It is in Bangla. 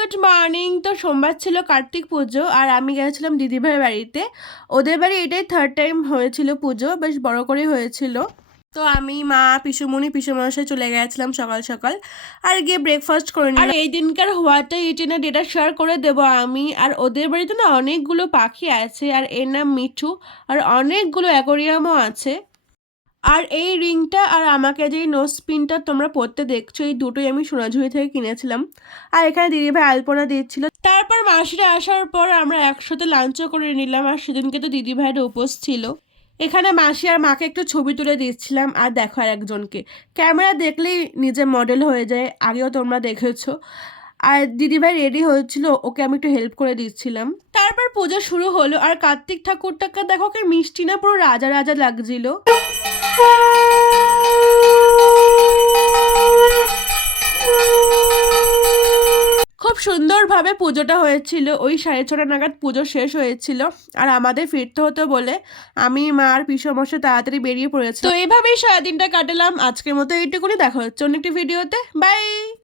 Good morning. তো সোমবার ছিল কার্তিক পুজো আর আমি গেছিলাম দিদিভাইয়ের বাড়িতে। ওদের বাড়ি এটাই থার্ড টাইম হয়েছিল পুজো, বেশ বড় করে হয়েছিল। তো আমি, মা, পিসুমণি, পিসুমশাই চলে গেছিলাম সকাল সকাল আর গিয়ে ব্রেকফাস্ট করে নিলাম। আর এই দিনকার হোয়াটটা ইটিনা ডেটা শেয়ার করে দেবো আমি। আর ওদের বাড়িতে না অনেকগুলো পাখি আছে আর এর নাম মিঠু, আর অনেকগুলো অ্যাকোরিয়ামও আছে। আর এই রিংটা আর আমাকে যে নোজ পিনটা তোমরা পরতে দেখছো, এই দুটোই আমি সোনাঝুরি থেকে কিনেছিলাম। আর এখানে দিদিভাই আলপনা দিচ্ছিল। তারপর মাসিরা আসার পর আমরা একসাথে লাঞ্চও করে নিলাম। আর সেদিনকে তো দিদিভাইয়ের উপোস ছিল। এখানে মাসি আর মাকে একটু ছবি তুলে দিচ্ছিলাম। আর দেখো আর একজনকে, ক্যামেরা দেখলেই নিজে মডেল হয়ে যায়, আগেও তোমরা দেখেছো। আর দিদিভাই রেডি হয়েছিল, ওকে আমি একটু হেল্প করে দিচ্ছিলাম। তারপর পুজো শুরু হলো আর কার্তিক ঠাকুরটাকে দেখো কি মিষ্টি না, পুরো রাজা রাজা লাগছিল। খুব সুন্দরভাবে পুজোটা হয়েছিল। ওই 6:30 নাগাদ পুজো শেষ হয়েছিল আর আমাদের ফিরতে হতো বলে আমি, মা আর পিসমশাই তাড়াতাড়ি বেরিয়ে পড়েছি। তো এইভাবেই সারাদিনটা কাটালাম। আজকের মতো এইটুকুনি, দেখা হচ্ছে অন্য একটি ভিডিওতে। বাই।